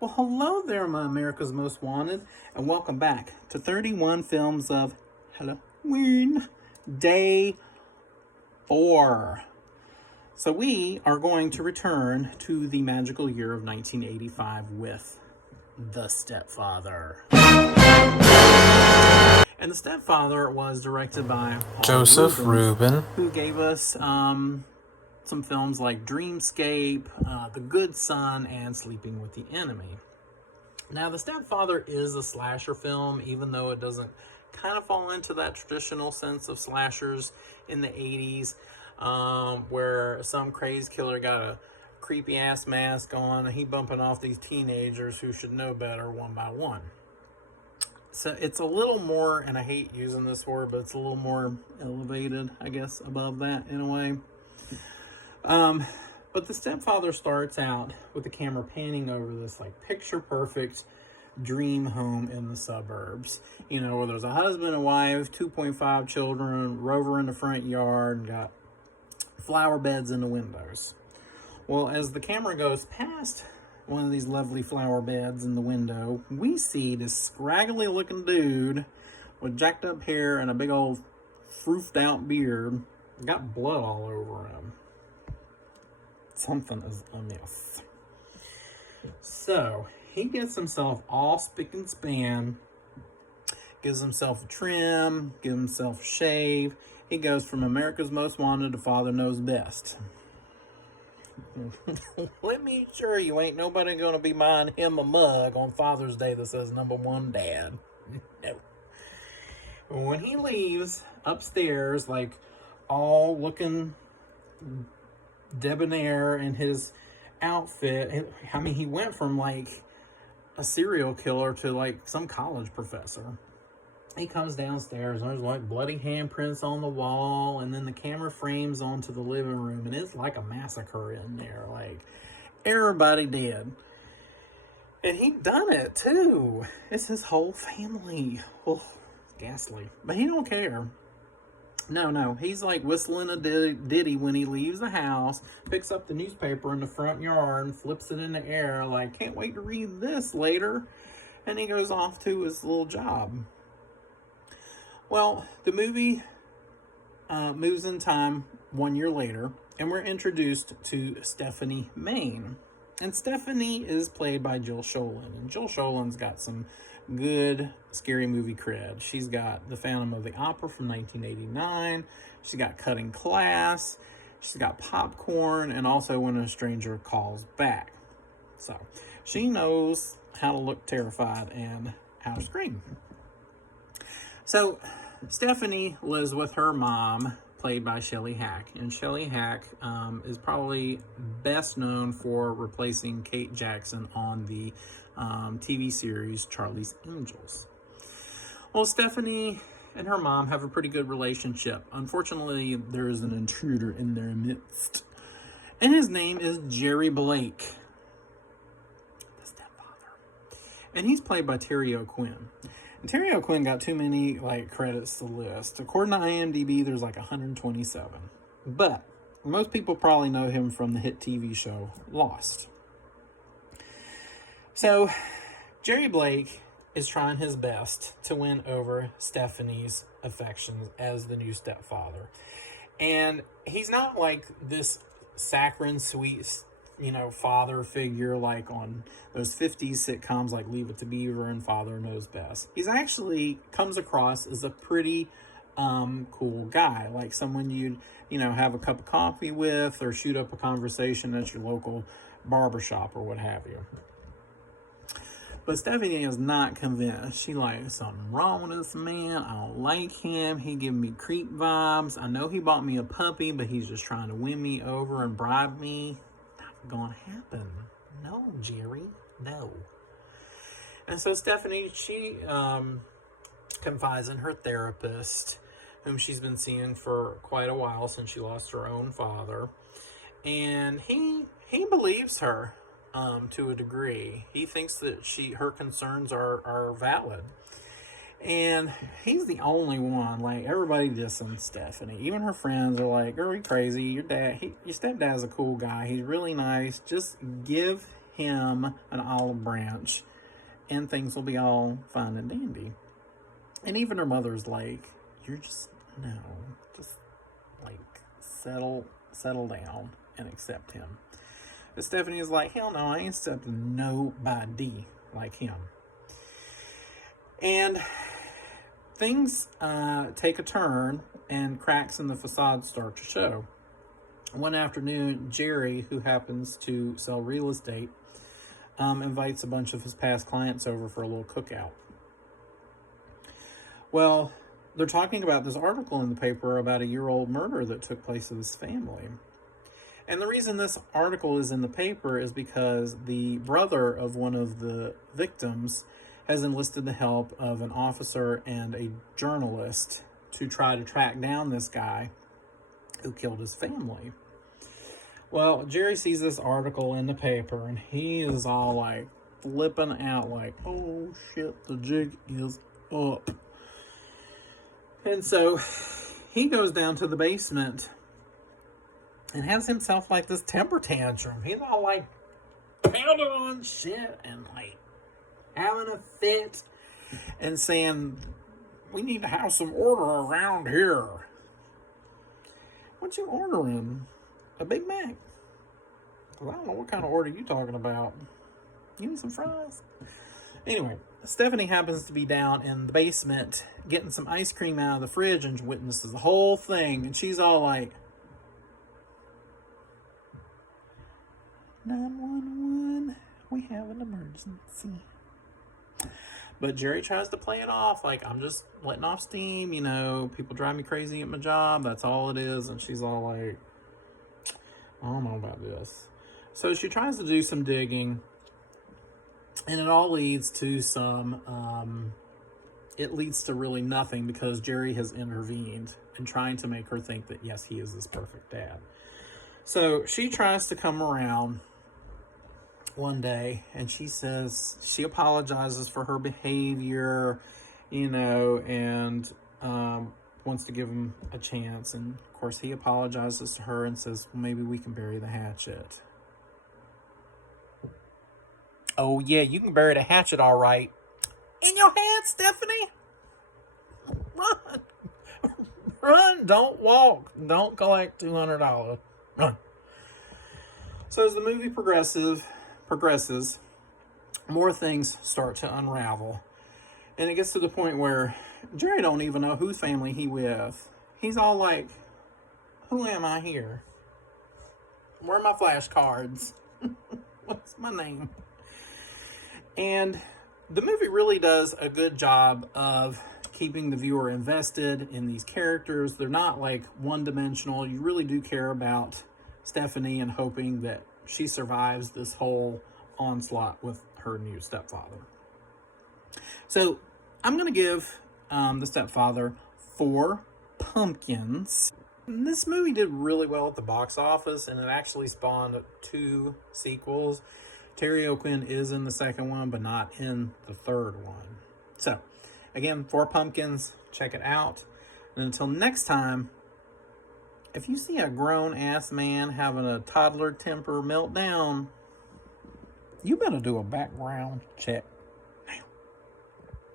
Well, hello there, my America's Most Wanted, and welcome back to 31 films of Halloween Day 4. So we are going to return to the magical year of 1985 with The Stepfather. And The Stepfather was directed by Paul Joseph Rubin, who gave us some films like Dreamscape, The Good Son, and Sleeping with the Enemy. Now, The Stepfather is a slasher film, even though it doesn't kind of fall into that traditional sense of slashers in the 80s, where some crazed killer got a creepy-ass mask on, and he bumping off these teenagers who should know better one by one. So it's a little more, and I hate using this word, but it's a little more elevated, I guess, above that in a way. But The Stepfather starts out with the camera panning over this like picture perfect dream home in the suburbs. You know, where there's a husband and wife, 2.5 children, rover in the front yard, and got flower beds in the windows. Well, as the camera goes past one of these lovely flower beds in the window, we see this scraggly looking dude with jacked up hair and a big old froofed out beard. Got blood all over him. Something is amiss. So he gets himself all spick and span, gives himself a trim, gives himself a shave. He goes from America's Most Wanted to Father Knows Best. Let me assure you, ain't nobody gonna be buying him a mug on Father's Day that says #1 Dad. No. When he leaves upstairs, like all looking debonair in his outfit, I mean, he went from like a serial killer to like some college professor. He comes downstairs and there's like bloody handprints on the wall, and then the camera frames onto the living room, and it's like a massacre in there. Like everybody dead. And he done it too. It's his whole family. Oh, ghastly. But he don't care. No. He's like whistling a ditty when he leaves the house, picks up the newspaper in the front yard and flips it in the air like, can't wait to read this later. And he goes off to his little job. Well, the movie moves in time 1 year later, and we're introduced to Stephanie Main. And Stephanie is played by Jill Schoelen. And Jill Schoelen's got some good scary movie cred. She's got The Phantom of the Opera from 1989. She's got Cutting Class. She's got Popcorn, and also When a Stranger Calls Back. So she knows how to look terrified and how to scream. So Stephanie lives with her mom, played by Shelley Hack. And Shelley Hack is probably best known for replacing Kate Jackson on the TV series Charlie's Angels. Well, Stephanie and her mom have a pretty good relationship. Unfortunately, there is an intruder in their midst. And his name is Jerry Blake, the Stepfather. And he's played by Terry O'Quinn. And Terry O'Quinn got too many credits to list. According to IMDb, there's 127. But most people probably know him from the hit TV show Lost. So Jerry Blake is trying his best to win over Stephanie's affections as the new stepfather. And he's not like this saccharine sweet, father figure like on those 50s sitcoms like Leave It to Beaver and Father Knows Best. He's actually comes across as a pretty cool guy, like someone you'd, have a cup of coffee with or shoot up a conversation at your local barbershop or what have you. But Stephanie is not convinced. She something wrong with this man. I don't like him. He giving me creep vibes. I know he bought me a puppy, but he's just trying to win me over and bribe me. Gonna happen. No, Jerry, no. And so Stephanie, she confides in her therapist, whom she's been seeing for quite a while since she lost her own father, and he believes her to a degree. He thinks that her concerns are valid. And he's the only one. Everybody dissing Stephanie. Even her friends are like, "Are you crazy? Your stepdad's a cool guy. He's really nice. Just give him an olive branch, and things will be all fine and dandy. And even her mother's like, you're just, no, just like settle down and accept him. But Stephanie is like, hell no, I ain't accepting nobody like him. And things take a turn, and cracks in the facade start to show. One afternoon, Jerry, who happens to sell real estate, invites a bunch of his past clients over for a little cookout. Well, they're talking about this article in the paper about a year-old murder that took place in his family. And the reason this article is in the paper is because the brother of one of the victims has enlisted the help of an officer and a journalist to try to track down this guy who killed his family. Well, Jerry sees this article in the paper, and he is all like flipping out like, oh shit, the jig is up. And so he goes down to the basement and has himself like this temper tantrum. He's all like pounding on shit and like having a fit and saying, we need to have some order around here. What you ordering? A Big Mac? Well, I don't know what kind of order you talking about. You need some fries? Anyway, Stephanie happens to be down in the basement getting some ice cream out of the fridge and witnesses the whole thing. And she's all like, 911, we have an emergency. But Jerry tries to play it off like, I'm just letting off steam, you know, people drive me crazy at my job, that's all it is. And she's all like, I don't know about this. So she tries to do some digging, and it all leads to it leads to really nothing, because Jerry has intervened and trying to make her think that, yes, he is this perfect dad. So she tries to come around one day, and she says she apologizes for her behavior, you know, and wants to give him a chance. And of course he apologizes to her and says, well, maybe we can bury the hatchet. Oh yeah, you can bury the hatchet all right. In your hand, Stephanie. Run. Run, don't walk. Don't collect $200. Run. So as the movie progresses, more things start to unravel. And it gets to the point where Jerry don't even know whose family he with. He's all like, who am I here? Where are my flashcards? What's my name? And the movie really does a good job of keeping the viewer invested in these characters. They're not like one-dimensional. You really do care about Stephanie and hoping that she survives this whole onslaught with her new stepfather. So I'm going to give the Stepfather 4 pumpkins. And this movie did really well at the box office, and it actually spawned 2 sequels. Terry O'Quinn is in the second one, but not in the third one. So, again, 4 pumpkins. Check it out. And until next time, if you see a grown-ass man having a toddler temper meltdown, you better do a background check.